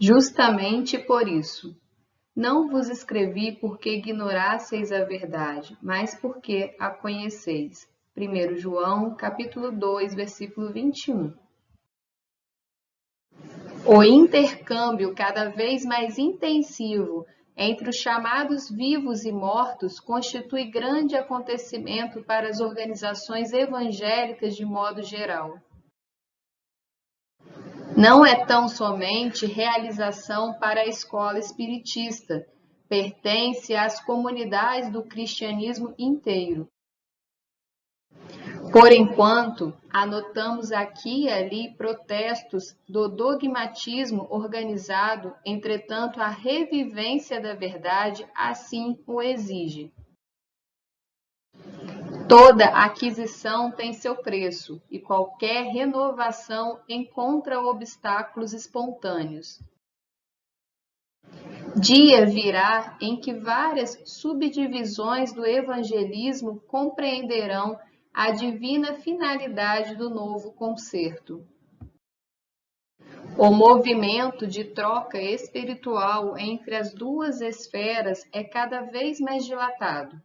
Justamente por isso, não vos escrevi porque ignorasseis a verdade, mas porque a conheceis. 1 João, capítulo 2, versículo 21. O intercâmbio cada vez mais intensivo entre os chamados vivos e mortos constitui grande acontecimento para as organizações evangélicas de modo geral. Não é tão somente realização para a escola espiritista, pertence às comunidades do cristianismo inteiro. Por enquanto, anotamos aqui e ali protestos do dogmatismo organizado, entretanto, a revivência da verdade assim o exige. Toda aquisição tem seu preço e qualquer renovação encontra obstáculos espontâneos. Dia virá em que várias subdivisões do evangelismo compreenderão a divina finalidade do novo concerto. O movimento de troca espiritual entre as duas esferas é cada vez mais dilatado.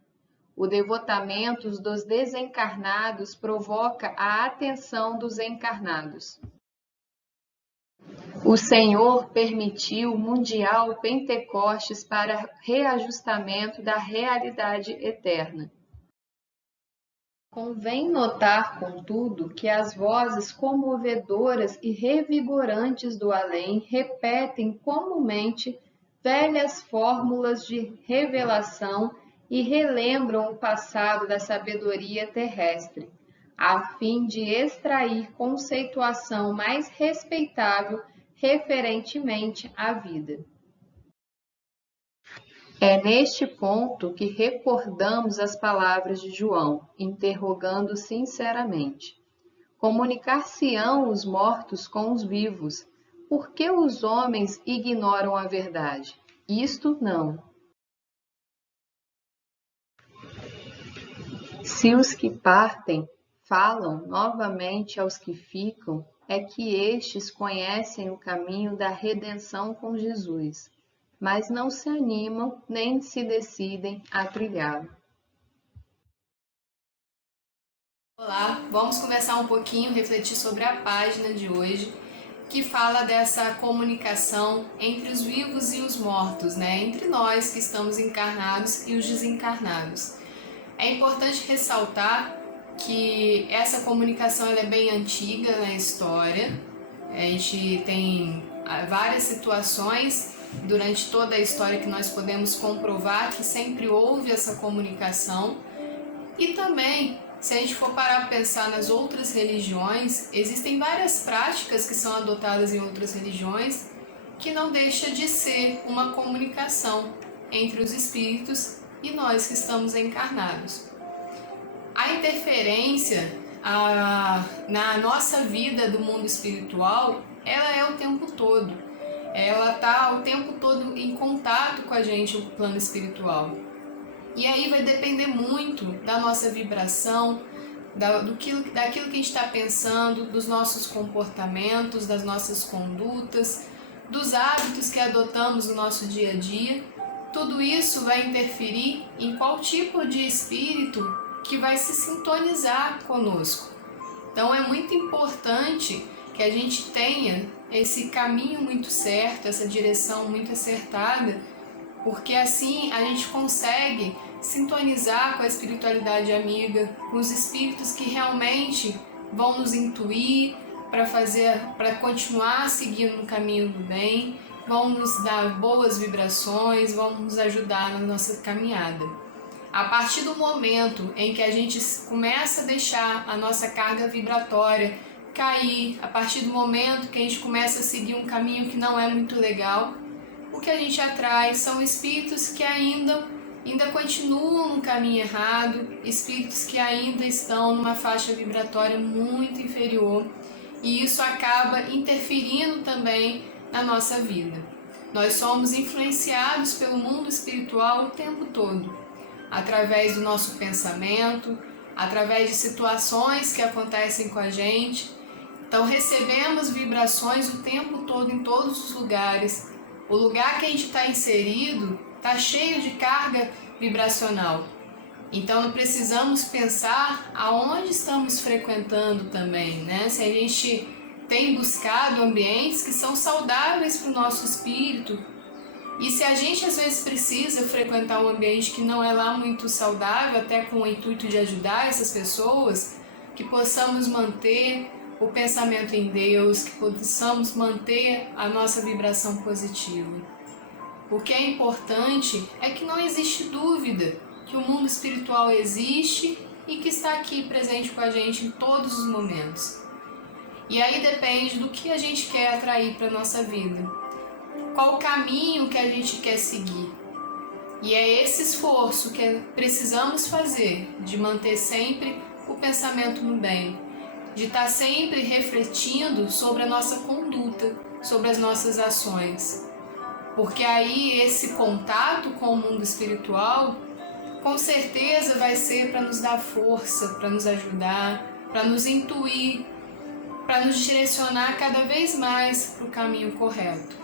O devotamento dos desencarnados provoca a atenção dos encarnados. O Senhor permitiu mundial Pentecostes para reajustamento da realidade eterna. Convém notar, contudo, que as vozes comovedoras e revigorantes do além repetem comumente velhas fórmulas de revelação e relembram o passado da sabedoria terrestre, a fim de extrair conceituação mais respeitável referentemente à vida. É neste ponto que recordamos as palavras de João, interrogando sinceramente: comunicar-se-ão os mortos com os vivos? Por que os homens ignoram a verdade? Isto não. Se os que partem falam novamente aos que ficam, é que estes conhecem o caminho da redenção com Jesus, mas não se animam nem se decidem a trilhá-lo. Olá, vamos conversar um pouquinho, refletir sobre a página de hoje, que fala dessa comunicação entre os vivos e os mortos, entre nós que estamos encarnados e os desencarnados. É importante ressaltar que essa comunicação ela é bem antiga na história. A gente tem várias situações durante toda a história que nós podemos comprovar que sempre houve essa comunicação. E também, se a gente for parar para pensar nas outras religiões, existem várias práticas que são adotadas em outras religiões que não deixa de ser uma comunicação entre os espíritos e nós que estamos encarnados. A interferência na nossa vida do mundo espiritual, ela é o tempo todo. Ela está o tempo todo em contato com a gente, o plano espiritual. E aí vai depender muito da nossa vibração, daquilo que a gente está pensando, dos nossos comportamentos, das nossas condutas, dos hábitos que adotamos no nosso dia a dia. Tudo isso vai interferir em qual tipo de espírito que vai se sintonizar conosco. Então é muito importante que a gente tenha esse caminho muito certo, essa direção muito acertada, porque assim a gente consegue sintonizar com a espiritualidade amiga, com os espíritos que realmente vão nos intuir para continuar seguindo no caminho do bem, vão nos dar boas vibrações, vão nos ajudar na nossa caminhada. A partir do momento em que a gente começa a deixar a nossa carga vibratória cair, a partir do momento que a gente começa a seguir um caminho que não é muito legal, o que a gente atrai são espíritos que ainda continuam no caminho errado, espíritos que ainda estão numa faixa vibratória muito inferior, e isso acaba interferindo também na nossa vida. Nós somos influenciados pelo mundo espiritual o tempo todo, através do nosso pensamento, através de situações que acontecem com a gente. Então recebemos vibrações o tempo todo, em todos os lugares. O lugar que a gente está inserido está cheio de carga vibracional. Então precisamos pensar aonde estamos frequentando também, né? Se a gente tem buscado ambientes que são saudáveis para o nosso espírito, e se a gente às vezes precisa frequentar um ambiente que não é lá muito saudável, até com o intuito de ajudar essas pessoas, que possamos manter o pensamento em Deus, que possamos manter a nossa vibração positiva. O que é importante é que não existe dúvida que o mundo espiritual existe e que está aqui presente com a gente em todos os momentos. E aí depende do que a gente quer atrair para a nossa vida. Qual o caminho que a gente quer seguir. E é esse esforço que precisamos fazer de manter sempre o pensamento no bem, de estar sempre refletindo sobre a nossa conduta, sobre as nossas ações. Porque aí esse contato com o mundo espiritual, com certeza vai ser para nos dar força, para nos ajudar, para nos intuir, para nos direcionar cada vez mais para o caminho correto.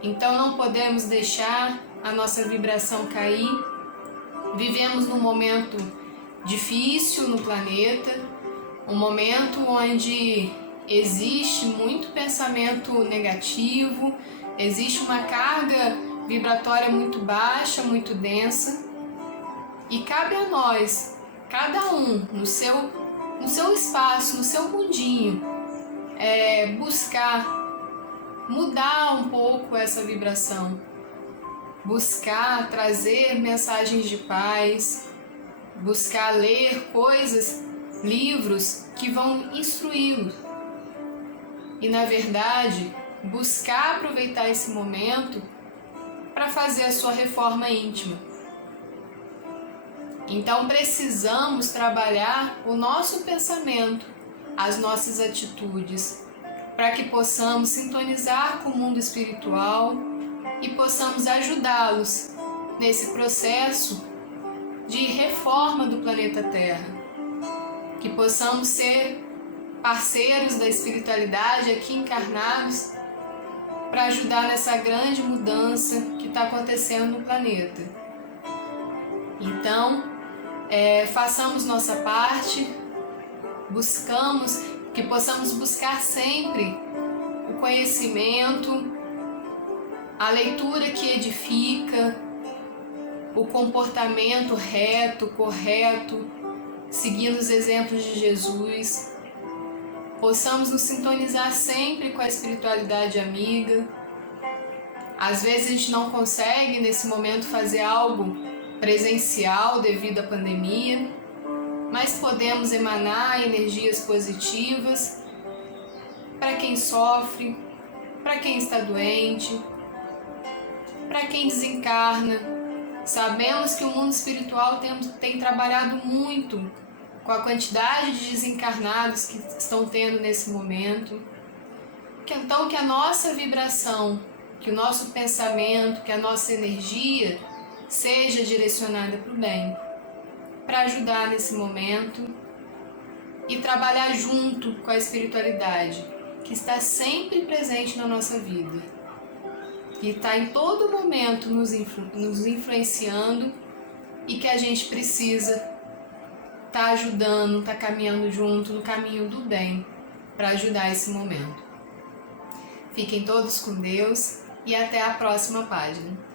Então não podemos deixar a nossa vibração cair. Vivemos num momento difícil no planeta, um momento onde existe muito pensamento negativo, existe uma carga vibratória muito baixa, muito densa, e cabe a nós, cada um no seu espaço, no seu mundinho, buscar mudar um pouco essa vibração, buscar trazer mensagens de paz, buscar ler coisas, livros que vão instruí-los. E na verdade, buscar aproveitar esse momento para fazer a sua reforma íntima. Então precisamos trabalhar o nosso pensamento, as nossas atitudes, para que possamos sintonizar com o mundo espiritual e possamos ajudá-los nesse processo de reforma do planeta Terra. Que possamos ser parceiros da espiritualidade aqui encarnados para ajudar nessa grande mudança que está acontecendo no planeta. Então, façamos nossa parte, que possamos buscar sempre o conhecimento, a leitura que edifica, o comportamento reto, correto, seguindo os exemplos de Jesus. Possamos nos sintonizar sempre com a espiritualidade amiga. Às vezes a gente não consegue nesse momento fazer algo presencial devido à pandemia, mas podemos emanar energias positivas para quem sofre, para quem está doente, para quem desencarna. Sabemos que o mundo espiritual tem trabalhado muito com a quantidade de desencarnados que estão tendo nesse momento. Então que a nossa vibração, que o nosso pensamento, que a nossa energia seja direcionada para o bem, para ajudar nesse momento e trabalhar junto com a espiritualidade, que está sempre presente na nossa vida, que está em todo momento nos influenciando e que a gente precisa estar ajudando, estar caminhando junto no caminho do bem para ajudar esse momento. Fiquem todos com Deus e até a próxima página.